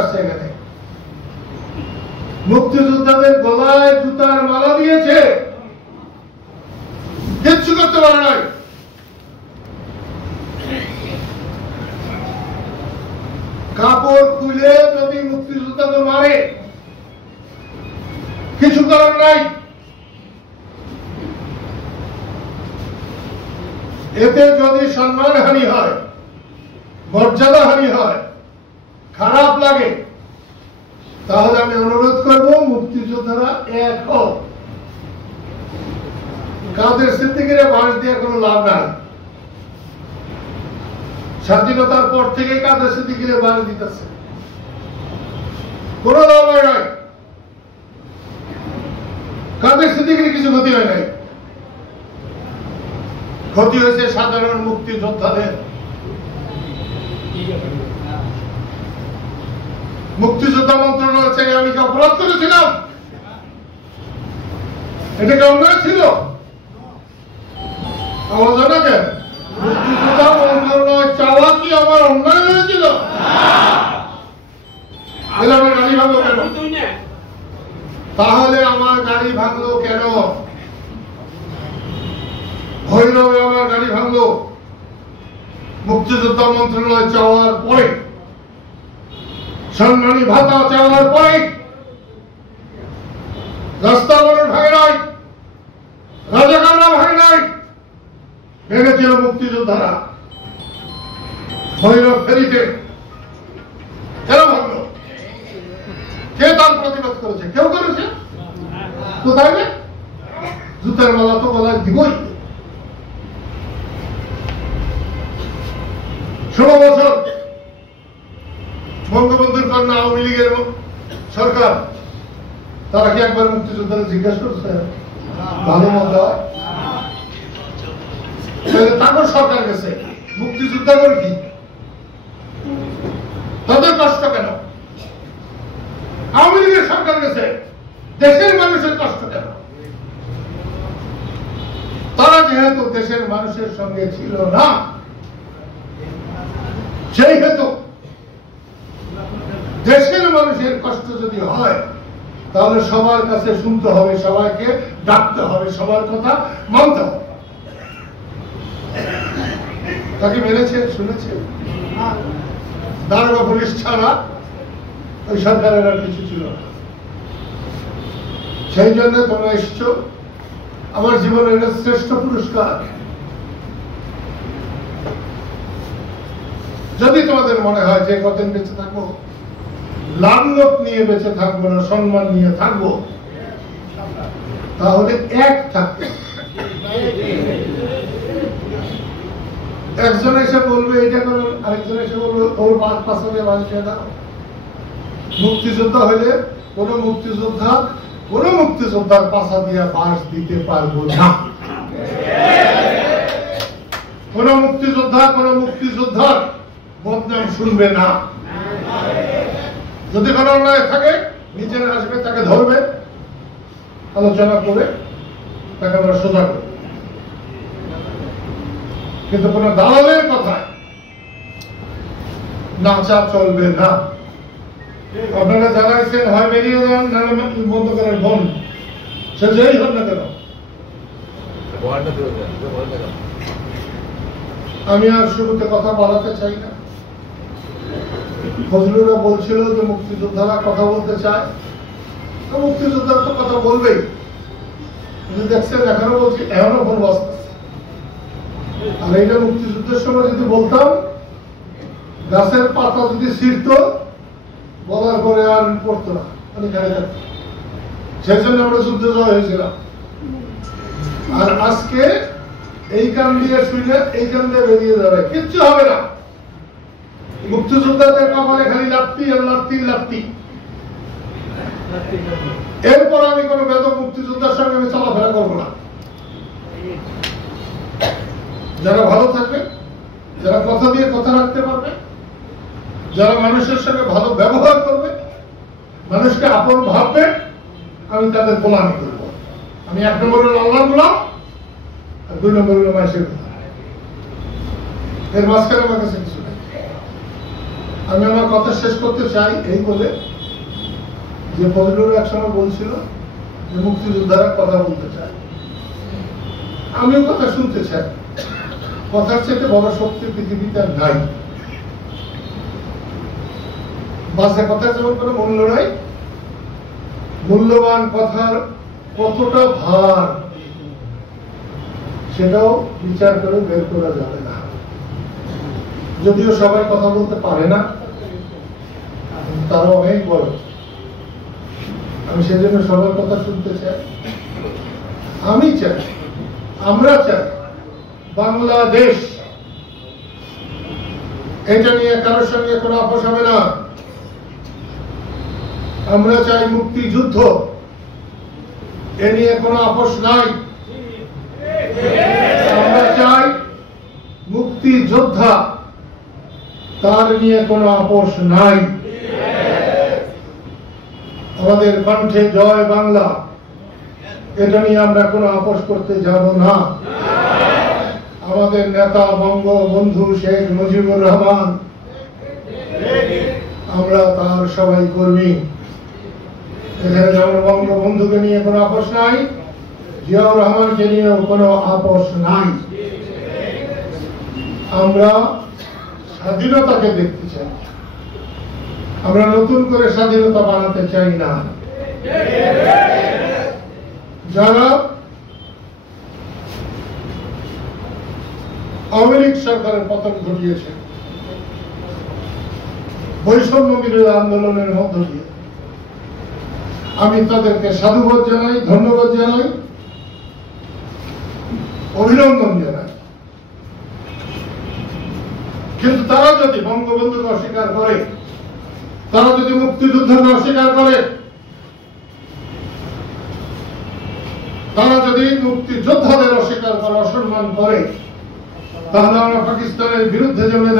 আসছে এখানে, মুক্তিযোদ্ধাদের গলায় জুতার মালা দিয়েছে, কিচ্ছু করতে পারে নাই। কাপড় খুলে যদি মুক্তিযোদ্ধাকে মারে, কিছু করার নাই। এতে যদি সম্মানহানি হয়, মর্যাদাহানি হয়, খারাপ লাগে, তাহলে আমি অনুরোধ করব মুক্তিযোদ্ধারা এক হোক। কাদের সিদ্দিকের বাঁশ দিয়ে কোনো লাভ নাই। স্বাধীনতার পর থেকে কাদের সিদ্দিকের বাঁশ দিতেছে, কোনো লাভ হয় নাই। কাদের সিদ্দিকের কিছু ক্ষতি হয় নাই, ক্ষতি হয়েছে সাধারণ মুক্তিযোদ্ধাদের। মুক্তিযোদ্ধা মন্ত্রণালয় চাই আমি কি অপরাধ করেছিলাম? এটা কি অন্যায় ছিল? আমার জানা কেন মুক্তিযোদ্ধা মন্ত্রণালয় চাওয়া কি আমার অন্যায় হয়েছিল? আমার গাড়ি ভাঙলো কেন? তাহলে আমার গাড়ি ভাঙলো কেন? ভৈরবে আমার গাড়ি ভাঙলো মুক্তিযোদ্ধা মন্ত্রণালয় চাওয়ার পরে, সম্মানী ভাতা চাওয়ার পরে। রাস্তা বলে ভাঙে নাই, রাজাকাররা ভাঙে নাই, ভেঙেছিল মুক্তিযোদ্ধারা। ভৈরব ফেরিতে কেন ভাঙলো? কে তার প্রতিবাদ করেছে? কেউ করেছে? কোথায়? জুতার মালা তো গলায় দিবই। 16 বছর বঙ্গবন্ধুর কন্যা আওয়ামী লীগের সরকার, তারা কি একবার মুক্তিযোদ্ধারা জিজ্ঞাসা করছে ভালো মন্দ? তারপর সরকার গেছে, মুক্তিযোদ্ধা করে কি? তাদের কষ্ট কেন? আওয়ামী লীগের সরকার গেছে, দেশের মানুষের কষ্ট কেন? তারা যেহেতু দেশের মানুষের সঙ্গে ছিল না, সেই হেতু দেশের মানুষের কষ্ট যদি হয়, তাহলে সবার কাছে শুনতে হবে, সবাইকে ডাকতে হবে, সবার কথা মানতে হবে। তাকে মেনেছে, শুনেছে? দারোগা পুলিশ ছাড়া ওই সরকারের আর কিছু ছিল না। সেই জন্য তোমরা এসছো, আমার জীবনের শ্রেষ্ঠ পুরস্কার। যদি তোমাদের মনে হয় যে কতদিন বেঁচে থাকবো, লাভ নিয়ে বেঁচে থাকবো না, সম্মান নিয়ে থাকবো, তাহলে এক থাকতে। একজন এসে বলবে এটা করো, আরেকজন এসে বলবে ওর পাশে বাঁচিয়ে দাও। মুক্তিযোদ্ধা হলে কোন মুক্তিযোদ্ধার পাশা দিয়ে বাঁশ দিতে পারবো না। কোন মুক্তিযোদ্ধার বদনাম শুনবে না। যদি কোনো অন্যায় থাকে, নিজের আসবে, তাকে ধরবে, আলোচনা করে তাকে আমরা সোজা করব। কিন্তু কোন দালালের কথায় নাচা চলবে না। আপনারা জানাইছেন হয় বেরিয়ে যান, না বন্ধ করার বোন, সে যেই হন না কেন। আমি আর শুরুতে কথা বলাতে চাই না। ফজলুরা বলছিল যে মুক্তিযোদ্ধারা কথা বলতে চায়, তো মুক্তিযোদ্ধারা তো কথা বলবেই। দেখছেন এখনো বলছি, এখনো ফোন বাজতেছে। আর এইটা মুক্তিযুদ্ধের সময় যদি বলতাম, গাছের পাতা যদি ছিঁড়ত, বলার পরে আর পড়তো না, আমি খাই থাকতাম। সেই জন্য আমরা যুদ্ধে জয় হয়েছিলাম। আর আজকে এই কান দিয়ে শুনে এই কান দিয়ে বেরিয়ে যাবে, কিচ্ছু হবে না। মুক্তিযোদ্ধাদের কপালে খালি লাত্তি আর লাত্তি লাত্তি। এরপর আমি কোন বেদক মুক্তিযোদ্ধার সঙ্গে আমি চলাফেরা করবো না। যারা ভালো থাকবে, যারা কথা দিয়ে কথা রাখতে পারবে, যারা মানুষের সঙ্গে ভালো ব্যবহার করবে, মানুষকে আপন ভাববে, আমি তাদের গোলামি করব। আমি 1 নম্বর হলো আল্লাহর গোলাম, আর 2 নম্বর হলো মানুষের গোলাম। এর মাঝখানে আমার কাছে কিছু নেই। আমি আমার কথা শেষ করতে চাই এই বলে যে ফজলুর একসময় বলছিল যে মুক্তিযোদ্ধারা কথা বলতে চায়, আমিও কথা শুনতে চাই। কথার চেয়ে বড় শক্তি পৃথিবীতে আর নাই। বাসে কথার যেমন কোনো মূল্য নাই, মূল্যবান কথার কতটা ভার সেটাও বিচার করে বের করা যাবে না। যদিও সবাই কথা বলতে পারে না, তারা অনেক বড়। আমি সেজন্য সবার কথা শুনতে চাই। আমি চাই, আমরা চাই বাংলাদেশ, এটা নিয়ে কারোর সঙ্গে কোনো আপোষ হবে না। আমরা চাই মুক্তিযুদ্ধ, এ নিয়ে কোনো আপোষ নাই। আমরা চাই মুক্তিযোদ্ধা, তার নিয়ে কোনো আপোষ নাই। আমাদের কণ্ঠে জয় বাংলা, এটা নিয়ে আমরা কোনো আপোষ করতে যাব না। আমাদের নেতা বঙ্গবন্ধু শেখ মুজিবুর রহমান, আমরা তার সবাই কর্মী। এখানে যেমন বঙ্গবন্ধুকে নিয়ে কোনো আপোষ নাই, জিয়াউর রহমানকে নিয়েও কোনো আপোষ নাই। আমরা স্বাধীনতাকে দেখতে চাই, আমরা নতুন করে স্বাধীনতা বানাতে চাই না। যারা আওয়ামী লীগ সরকারের পতন ঘটিয়েছে বৈষম্য বিরোধী আন্দোলনের মধ্য দিয়ে, আমি তাদেরকে সাধুবাদ জানাই, ধন্যবাদ জানাই, অভিনন্দন জানাই। কিন্তু তারা যদি বঙ্গবন্ধুকে অস্বীকার করে, তারা যদি মুক্তিযুদ্ধকে অস্বীকার করে, তারা যদি মুক্তিযোদ্ধাদের অস্বীকার করে, অসম্মান করে, তাহলে আমরা পাকিস্তানের বিরুদ্ধে জমে